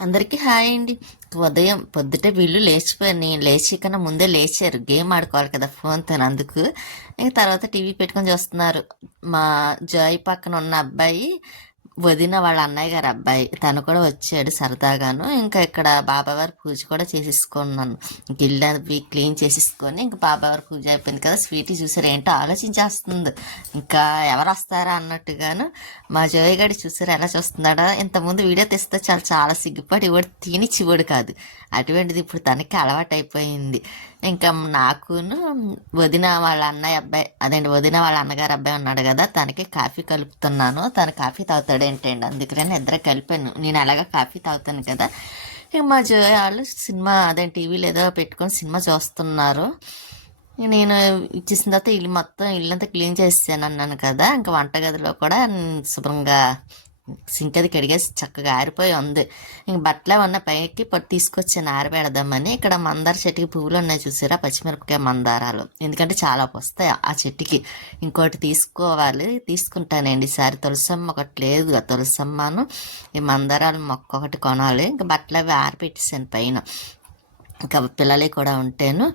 అందరికీ హాయ్ అండి. ఉదయం పొద్దుటే వీళ్ళు లేచిపోయి లేచి కన్నా ముందే లేచారు. గేమ్ ఆడుకోవాలి కదా ఫోన్ అందుకు ఇంకా తర్వాత టీవీ పెట్టుకొని చూస్తున్నారు. మా జాయ్ పక్కన ఉన్న అబ్బాయి వదిన వాళ్ళ అన్నయ్య గారు అబ్బాయి. తను కూడా వచ్చాడు సరదాగాను. ఇంకా ఇక్కడ బాబావారి పూజ కూడా చేసేసుకున్నాను. ఇంక అవి క్లీన్ చేసేసుకొని ఇంకా బాబావారి పూజ అయిపోయింది కదా. స్వీట్ చూసారు ఏంటో ఆలోచించేస్తుంది. ఇంకా ఎవరు వస్తారా అన్నట్టుగాను మా జోయ్ గడి చూసారు ఎలా చూస్తున్నాడా. ఇంతకుముందు వీడియో తీస్తే చాలా చాలా సిగ్గుపడి ఇవాడు తినిచ్చివాడు కాదు. అటువంటిది ఇప్పుడు తనకి అలవాటు అయిపోయింది ఇంకా నాకును వదిన వాళ్ళ అన్నయ్య అబ్బాయి అదేంటి వదిన వాళ్ళ అన్నగారు అబ్బాయి ఉన్నాడు కదా తనకి కాఫీ కలుపుతున్నాను. తను కాఫీ తాగుతాడు ఏంటండి? అందుకని ఇద్దరు కలిపాను. నేను అలాగా కాఫీ తాగుతాను కదా. ఇక మా జో వాళ్ళు సినిమా అదే టీవీలో ఏదో పెట్టుకొని సినిమా చూస్తున్నారు. నేను ఇచ్చేసిన తర్వాత ఇల్లు మొత్తం ఇల్లంతా క్లీన్ చేసాను అన్నాను కదా. ఇంకా వంటగదిలో కూడా శుభ్రంగా సింక్ అది కడిగేసి చక్కగా ఆరిపోయి ఉంది. ఇంక బట్టలు ఉన్న పైకి పట్టు తీసుకొచ్చాను ఆరబెడదామని. ఇక్కడ మందార చెట్టుకి పువ్వులు ఉన్నాయి చూసారా పచ్చిమిరపకాయ మందారాలు. ఎందుకంటే చాలా వస్తాయి ఆ చెట్టుకి. ఇంకోటి తీసుకోవాలి తీసుకుంటానండి. ఈసారి తులసమ్మ ఒకటి లేదు ఆ తులసమ్మను. ఈ మందారాలు మొక్క ఒకటి కొనాలి. ఇంకా బట్టలు అవి ఆరబెట్టేసాను పైన. ఇంకా పిల్లలే కూడా ఉంటాను.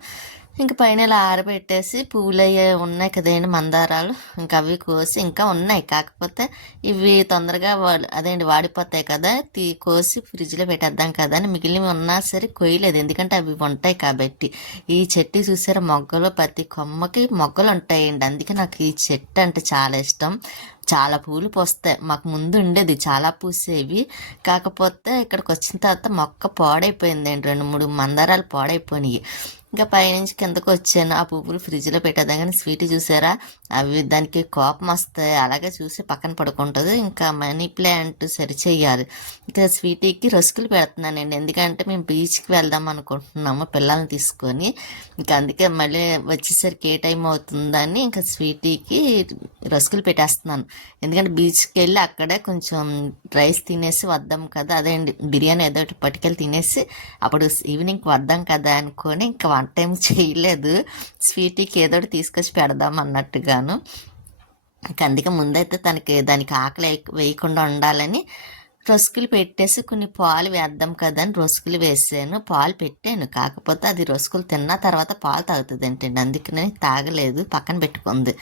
ఇంక పైన ఇలా ఆరబెట్టేసి పువ్వులు అయ్యే ఉన్నాయి కదండి మందారాలు. ఇంకా అవి కోసి ఇంకా ఉన్నాయి. కాకపోతే ఇవి తొందరగా అదేంటి వాడిపోతాయి కదా. తీ కోసి ఫ్రిడ్జ్లో పెట్టేద్దాం కదా అని మిగిలినవి ఉన్నా సరే కొయ్యలేదు. ఎందుకంటే అవి ఉంటాయి కాబట్టి. ఈ చెట్టు చూసారా? మొగ్గలు ప్రతి కొమ్మకి మొగ్గలు ఉంటాయండి. అందుకే నాకు ఈ చెట్టు అంటే చాలా ఇష్టం. చాలా పూలు పోస్తాయి. మాకు ముందు ఉండేది చాలా పూసేవి. కాకపోతే ఇక్కడికి వచ్చిన తర్వాత మొక్క పాడైపోయిందండి. రెండు మూడు మందారాలు పాడైపోయినాయి. ఇంకా పైనుంచి కిందకు వచ్చాను ఆ పువ్వులు ఫ్రిడ్జ్లో పెట్టేద్దాం కానీ స్వీట్ చూసారా? అవి దానికి కోపం వస్తాయి అలాగే చూసి పక్కన పడుకుంటుంది. ఇంకా మనీ ప్లాంట్ సరిచేయాలి ఇంకా స్వీటీకి రసుకులు పెడుతున్నానండి ఎందుకంటే మేము బీచ్కి వెళ్దాం అనుకుంటున్నాము పిల్లల్ని తీసుకొని. ఇంకా అందుకే మళ్ళీ వచ్చేసరికి ఏ టైం అవుతుందని ఇంకా స్వీటీకి రసుకులు పెట్టేస్తున్నాను. ఎందుకంటే బీచ్కి వెళ్ళి అక్కడే కొంచెం రైస్ తినేసి వద్దాం కదా. అదే అండి బిర్యానీ ఏదో ఒకటి పట్టుకెళ్ళి తినేసి అప్పుడు ఈవినింగ్ వద్దాం కదా అనుకొని ఇంకా వంట ఏం చేయలేదు. స్వీటీకి ఏదో ఒకటి తీసుకొచ్చి పెడదాం అన్నట్టుగా. ఇంకా అందుకే ముందైతే తనకి దానికి ఆకలి వేయ- వేయకుండా ఉండాలని రొసుకులు పెట్టేసి కొన్ని పాలు వేద్దాం కదా అని రొసుకులు వేసాను. పాలు పెట్టాను. కాకపోతే అది రొసుకులు తిన్న తర్వాత పాలు తాగుతుంది ఏంటండి అందుకని తాగలేదు. పక్కన పెట్టుకుంది.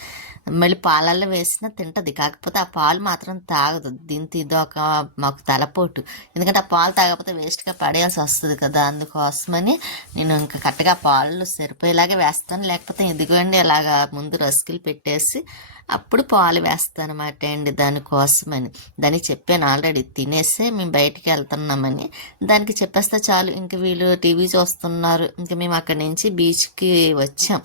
మళ్ళీ పాలల్లో వేసినా తింటుంది. కాకపోతే ఆ పాలు మాత్రం తాగదు. దీంతో ఇది ఒక మాకు తలపోటు. ఎందుకంటే ఆ పాలు తాగకపోతే వేస్ట్గా పడేయాల్సి వస్తుంది కదా. అందుకోసమని నేను ఇంకా కరెక్ట్గా పాలు సరిపోయేలాగే వేస్తాను. లేకపోతే ఇదిగోండి ఇలాగా ముందు రసుకులు పెట్టేసి అప్పుడు పాలు వేస్తాను అనమాట అండి దానికోసమని. దానికి చెప్పాను ఆల్రెడీ. తినేసే మేము బయటికి వెళ్తున్నామని. దానికి చెప్పేస్తే చాలు. ఇంక వీళ్ళు టీవీ చూస్తున్నారు. ఇంక మేము అక్కడి నుంచి బీచ్కి వచ్చాం.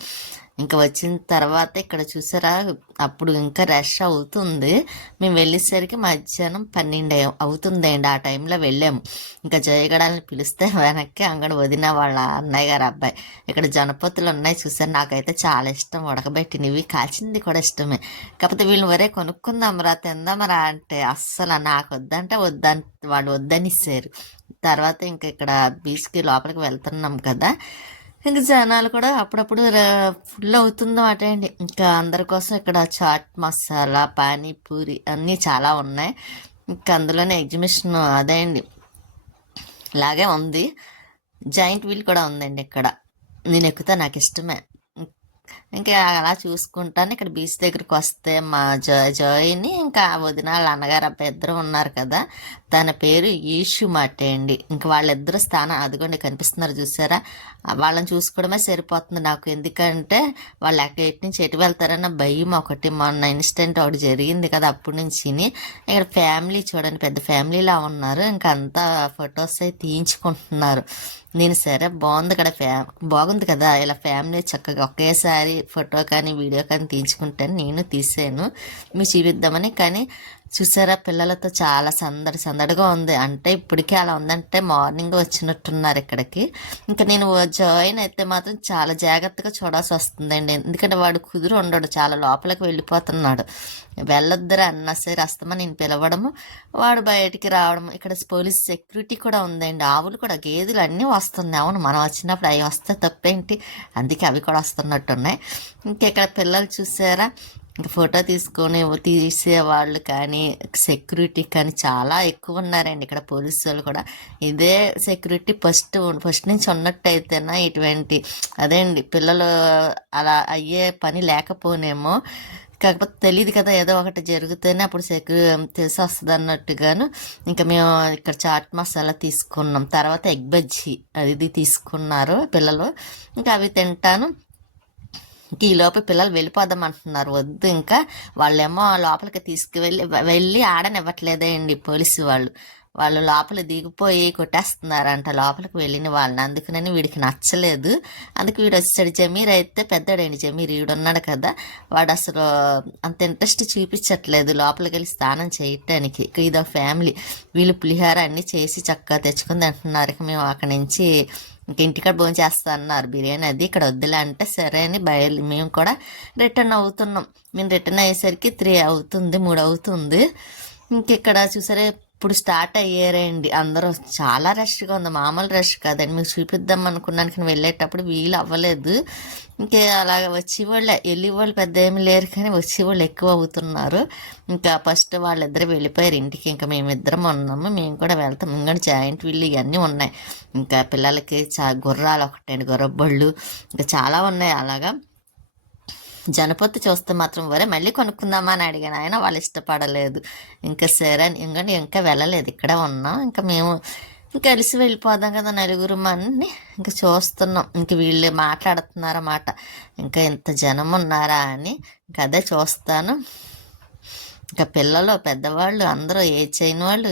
ఇంకా వచ్చిన తర్వాత ఇక్కడ చూసారా అప్పుడు ఇంకా రష్ అవుతుంది. మేము వెళ్ళేసరికి మధ్యాహ్నం పన్నెండు అవుతుందండి. అవుతుంది అండి ఆ టైంలో వెళ్ళాము. ఇంకా జయగడాలని పిలిస్తే వెనక్కి అంగడ వదిన వాళ్ళ అన్నయ్య గారు అబ్బాయి. ఇక్కడ జనపతులు ఉన్నాయి చూసారు నాకైతే చాలా ఇష్టం. ఉడకబెట్టినవి కాల్చింది కూడా ఇష్టమే. కాకపోతే వీళ్ళు వరే కొనుక్కుందాం రా తిందామరా అంటే అస్సలు నాకు వద్దంటే వద్దని వాళ్ళు వద్దనిస్తారు తర్వాత ఇంకా ఇక్కడ బీచ్కి లోపలికి వెళ్తున్నాం కదా. ఇంకా జనాలు కూడా అప్పుడప్పుడు ఫుల్ అవుతుందన్నమాట అండి. ఇంకా అందరి కోసం ఇక్కడ చాట్ మసాలా పానీపూరి అన్నీ చాలా ఉన్నాయి. ఇంకా అందులోనే ఎగ్జిబిషన్ అదే అండి. లాగే ఉంది. జాయింట్ వీల్ కూడా ఉందండి ఇక్కడ. నేను ఎక్కుతా నాకు ఇష్టమే. ఇంకా అలా చూసుకుంటాను. ఇక్కడ బీచ్ దగ్గరికి వస్తే మా జాయ్ జాయిని ఇంకా వదిన వాళ్ళ అన్నగారు అబ్బాయి ఇద్దరు ఉన్నారు కదా. తన పేరు ఈషు మాటే అండి. ఇంకా వాళ్ళిద్దరు స్థానం అదిగోండి కనిపిస్తున్నారు చూసారా? వాళ్ళని చూసుకోవడమే సరిపోతుంది నాకు. ఎందుకంటే వాళ్ళు అక్కడ ఎటు నుంచి ఎటు వెళ్తారన్న భయం ఒకటి. మొన్న ఇన్సిడెంట్ ఒకటి జరిగింది కదా అప్పటి నుంచి ఇక్కడ ఫ్యామిలీ చూడండి పెద్ద ఫ్యామిలీలా ఉన్నారు. ఇంకా అంతా ఫొటోస్ అయి తీయించుకుంటున్నారు. నేను సరే బాగుంది కదా ఫ్యా బాగుంది కదా. ఇలా ఫ్యామిలీ చక్కగా ఒకేసారి ఫోటో కానీ వీడియో కానీ తీయించుకుంటాను నేను తీసాను. మీ చూపిద్దామని. కానీ చూసారా? పిల్లలతో చాలా సందడి సందడిగా ఉంది. అంటే ఇప్పటికే అలా ఉందంటే మార్నింగ్ వచ్చినట్టున్నారు ఇక్కడికి. ఇంకా నేను జాయిన్ అయితే మాత్రం చాలా జాగ్రత్తగా చూడాల్సి వస్తుందండి. ఎందుకంటే వాడు కుదురు ఉండడు. చాలా లోపలికి వెళ్ళిపోతున్నాడు. వెళ్ళొద్దురా అన్నా సరే అస్తమా నేను పిలవడము. వాడు బయటికి రావడం ఇక్కడ పోలీస్ సెక్యూరిటీ కూడా ఉందండి. ఆవులు కూడా గేదెలు అన్నీ వస్తున్నాయి. అవును మనం వచ్చినప్పుడు అవి వస్తే తప్పేంటి? అందుకే అవి కూడా వస్తున్నట్టున్నాయి. ఇంకా ఇక్కడ పిల్లలు చూసారా? ఫోటో తీసుకొని తీసే వాళ్ళు కానీ సెక్యూరిటీ కానీ చాలా ఎక్కువ ఉన్నారండి ఇక్కడ పోలీసు వాళ్ళు కూడా. ఇదే సెక్యూరిటీ ఫస్ట్ ఫస్ట్ నుంచి ఉన్నట్టయితేనా ఇటువంటి అదే అండి పిల్లలు అలా అయ్యే పని లేకపోనేమో కాకపోతే తెలియదు కదా ఏదో ఒకటి జరిగితేనే అప్పుడు సెక్యూ తెలిసి వస్తుంది అన్నట్టుగాను. ఇంకా మేము ఇక్కడ చాట్ మసాలా తీసుకున్నాం. తర్వాత ఎగ్ బజ్జీ అది తీసుకున్నారు పిల్లలు. ఇంకా అవి తింటాను. ఇంకా ఈ లోపల పిల్లలు వెళ్ళిపోదాం అంటున్నారు వద్దు ఇంకా. వాళ్ళేమో లోపలికి తీసుకువెళ్ళి వెళ్ళి ఆడనివ్వట్లేదే అండి పోలీసు వాళ్ళు. వాళ్ళు లోపల దిగిపోయి కొట్టేస్తున్నారంట లోపలికి వెళ్ళిన వాళ్ళని. అందుకనని వీడికి నచ్చలేదు. అందుకు వీడు వచ్చాడు. జమీర్ అయితే పెద్దడండి. జమీర్ వీడున్నాడు కదా. వాడు అసలు అంత ఇంట్రెస్ట్ చూపించట్లేదు లోపలికి వెళ్ళి స్నానం చేయటానికి. ఇదో ఫ్యామిలీ. వీళ్ళు పులిహార అన్నీ చేసి చక్కగా తెచ్చుకుని అంటున్నారు ఇక మేము అక్కడి నుంచి ఇంటికాడ భోజనం చేస్తా అన్నారు బిర్యానీ అది ఇక్కడ వద్దులే అంటే సరే అని బయలు మేము కూడా రిటర్న్ అవుతున్నాం. మేము రిటర్న్ అయ్యేసరికి త్రీ అవుతుంది మూడు అవుతుంది. ఇంకెక్కడ చూసారే ఇప్పుడు స్టార్ట్ అయ్యారండి అందరూ చాలా రష్గా ఉంది. మామూలు రష్ కాదండి. మీకు చూపిద్దాం అనుకున్నాను కానీ వెళ్ళేటప్పుడు వీలు అవ్వలేదు. ఇంకా అలాగ వచ్చేవాళ్ళు వెళ్ళి వాళ్ళు పెద్ద ఏమి లేరు కానీ వచ్చేవాళ్ళు ఎక్కువ అవుతున్నారు. ఇంకా ఫస్ట్ వాళ్ళిద్దరు వెళ్ళిపోయారు ఇంటికి. ఇంకా మేమిద్దరం ఉన్నాము. మేము కూడా వెళ్తాం. ఇంకా జాయింట్ వీళ్ళు ఇవన్నీ ఉన్నాయి. ఇంకా పిల్లలకి చా గుర్రాలు ఒకటండి. గుర్రబళ్ళు. ఇంకా చాలా ఉన్నాయి అలాగా. జనపొత్తు చూస్తే మాత్రం వరే మళ్ళీ కొనుక్కుందామా? అని అడిగాను. ఆయన వాళ్ళు ఇష్టపడలేదు. ఇంకా సరే అని. ఇంకా ఇంకా వెళ్ళలేదు. ఇక్కడే ఉన్నాం. ఇంకా మేము ఇంకా కలిసి వెళ్ళిపోదాం కదా నలుగురు అన్ని. ఇంకా చూస్తున్నాం. ఇంక వీళ్ళు మాట్లాడుతున్నారన్నమాట ఇంకా ఇంత జనం ఉన్నారా అని. ఇంకా అదే చూస్తాను. ఇంకా పిల్లలు పెద్దవాళ్ళు అందరూ ఏ చేయని వాళ్ళు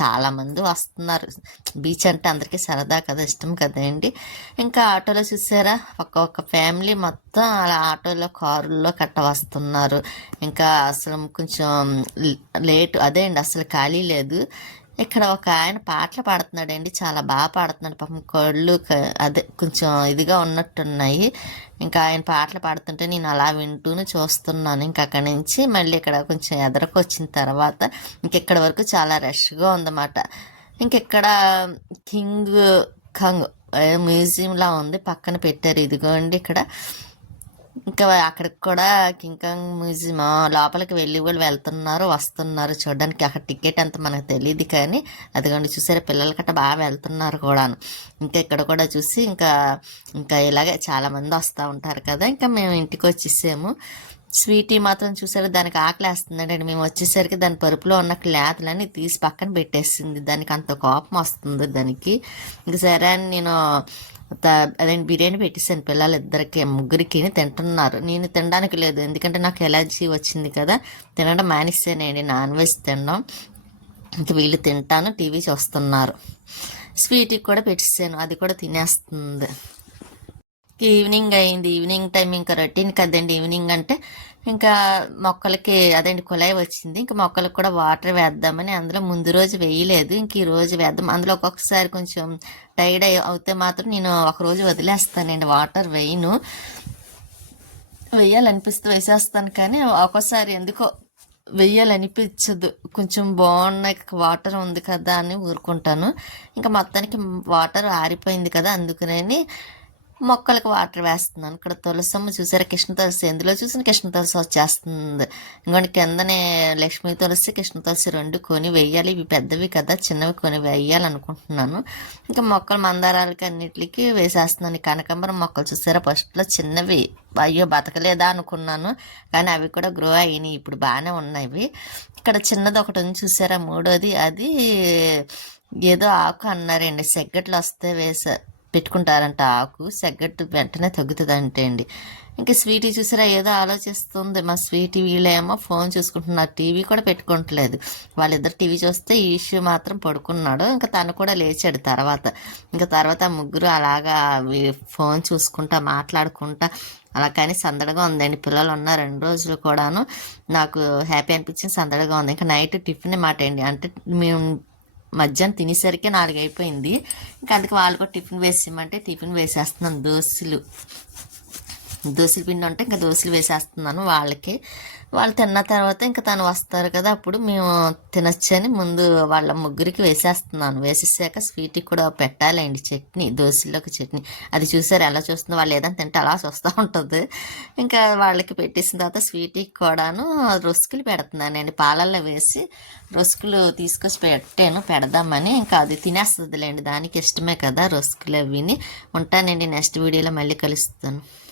చాలా మంది వస్తున్నారు. బీచ్ అంటే అందరికీ సరదా కదా ఇష్టం కదండి ఇంకా ఆటోలో చూసారా? ఒక్కొక్క ఫ్యామిలీ మొత్తం అలా ఆటోలో కారుల్లో కట్ట వస్తున్నారు. ఇంకా అసలు కొంచెం లేట్ అదే అండి అసలు ఖాళీ లేదు. ఇక్కడ ఒక ఆయన పాటలు పాడుతున్నాడండి. చాలా బాగా పాడుతున్నాడు. పాపం కళ్ళు అదే కొంచెం ఇదిగా ఉన్నట్టున్నాయి. ఇంకా ఆయన పాటలు పాడుతుంటే నేను అలా వింటూనే చూస్తున్నాను. ఇంకా అక్కడి నుంచి మళ్ళీ ఇక్కడ కొంచెం ఎదరకు వచ్చిన తర్వాత ఇంకెక్కడ వరకు చాలా రష్గా ఉందన్నమాట. ఇంకెక్కడ కింగ్ కంగ్ మ్యూజియంలా ఉంది. పక్కన పెట్టారు. ఇదిగోండి ఇక్కడ. ఇంకా అక్కడికి కూడా కింకాంగ్ మ్యూజియం లోపలికి వెళ్ళి వాళ్ళు వెళ్తున్నారు వస్తున్నారు. చూడడానికి అక్కడ టికెట్ అంత మనకు తెలియదు కానీ అదిగోండి చూసారా పిల్లలు కట్ట బాగా వెళ్తున్నారు కూడాను. ఇంకా ఇక్కడ కూడా చూసి ఇంకా ఇంకా ఇలాగే చాలామంది వస్తూ ఉంటారు కదా ఇంకా మేము ఇంటికి వచ్చేసాము. స్వీటీ మాత్రం చూసారు దానికి ఆకలి వేస్తుందండి మేము వచ్చేసరికి దాని పరుపులో ఉన్న క్లాత్లని తీసి పక్కన పెట్టేసింది. దానికి అంత కోపం వస్తుంది దానికి. ఇంక సరే అని నేను అదే బిర్యానీ పెట్టేసాను పిల్లలు ఇద్దరికి ముగ్గురికి తింటున్నారు. నేను తినడానికి లేదు ఎందుకంటే నాకు ఎలర్జీ వచ్చింది కదా. తినడం మానేసానండి నాన్ వెజ్ తినడం. ఇంక వీళ్ళు తింటాను టీవీ చూస్తున్నారు. స్వీట్కి కూడా పెట్టేసాను అది కూడా తినేస్తుంది. ఈవినింగ్ అయింది. ఈవినింగ్ టైం ఇంకా రొటీన్ కదండి. ఈవినింగ్ అంటే ఇంకా మొక్కలకి అదేంటి కుళాయి వచ్చింది. ఇంకా మొక్కలకు కూడా వాటర్ వేద్దామని అందులో ముందు రోజు వేయలేదు. ఇంక ఈ రోజు వేద్దాం. అందులో ఒక్కొక్కసారి కొంచెం టైర్డ్ అవుతే మాత్రం నేను ఒక రోజు వదిలేస్తానండి. వాటర్ వేయను. వేయాలనిపిస్తే వేసేస్తాను కానీ ఒక్కోసారి ఎందుకో వెయ్యాలనిపించదు కొంచెం బాగున్నాయి వాటర్ ఉంది కదా అని ఊరుకుంటాను. ఇంకా మొత్తానికి వాటర్ ఆరిపోయింది కదా అందుకని మొక్కలకు వాటర్ వేస్తున్నాను. ఇక్కడ తులసమ్మ చూసారా? కృష్ణ తులసి. ఎందులో చూసిన కృష్ణ తులసి వచ్చేస్తుంది. ఇంకోటి కిందనే లక్ష్మీ తులసి కృష్ణ తులసి రెండు కొని వేయాలి. ఇవి పెద్దవి కదా చిన్నవి కొని వేయాలనుకుంటున్నాను. ఇంకా మొక్కలు మందారాలకి అన్నిటికి వేసేస్తున్నాను. కనకాంబరం మొక్కలు చూసారా? ఫస్ట్లో చిన్నవి. అయ్యో బతకలేదా అనుకున్నాను. కానీ అవి కూడా గ్రో అయినాయి. ఇప్పుడు బాగానే ఉన్నాయి ఇక్కడ చిన్నది ఒకటి ఉంది చూసారా? మూడోది. అది ఏదో ఆకు అన్నారండి సెగ్గట్లు వస్తే వేసా పెట్టుకుంటారంట ఆకు సెగ్గట్టు వెంటనే తగ్గుతుంది అంటే అండి. ఇంకా స్వీటీ చూసారా ఏదో ఆలోచిస్తుంది. మా స్వీటీ వీళ్ళేమో ఫోన్ చూసుకుంటున్నారు టీవీ కూడా పెట్టుకోవట్లేదు వాళ్ళిద్దరు టీవీ చూస్తే ఈ ఇష్యూ మాత్రం పడుకున్నాడు. ఇంకా తను కూడా లేచాడు తర్వాత. ఇంకా తర్వాత ముగ్గురు అలాగా ఫోన్ చూసుకుంటా మాట్లాడుకుంటా అలా కానీ సందడిగా ఉందండి పిల్లలు ఉన్న రెండు రోజులు కూడాను నాకు హ్యాపీ అనిపించింది సందడిగా ఉంది. ఇంకా నైట్ టిఫిన్ మాట అండి. అంటే మేము మధ్యాహ్నం తినేసరికి నాలుగు అయిపోయింది ఇంకా అందుకే వాళ్ళు కూడా టిఫిన్ వేసేయమంటే టిఫిన్ వేసేస్తున్నాం దోశలు. దోశల పిండి ఉంటే ఇంకా దోశలు వేసేస్తున్నాను వాళ్ళకి. వాళ్ళు తిన్న తర్వాత ఇంకా తను వస్తారు కదా అప్పుడు మేము తినొచ్చని ముందు వాళ్ళ ముగ్గురికి వేసేస్తున్నాను. వేసేసాక స్వీట్కి కూడా పెట్టాలండి చట్నీ దోశలోకి చట్నీ. అది చూసారు ఎలా చూస్తుందో వాళ్ళు ఏదైనా తింటే అలా చూస్తూ ఉంటుంది. ఇంకా వాళ్ళకి పెట్టేసిన తర్వాత స్వీట్కి కూడాను రొసుకులు పెడుతున్నానండి. పాలల్లో వేసి రొసుకులు తీసుకొచ్చి పెట్టాను పెడదామని. ఇంకా అది తినేస్తుందిలేండి దానికి ఇష్టమే కదా రొసుకులు అవిని. ఉంటానండి నెక్స్ట్ వీడియోలో మళ్ళీ కలుస్తాను.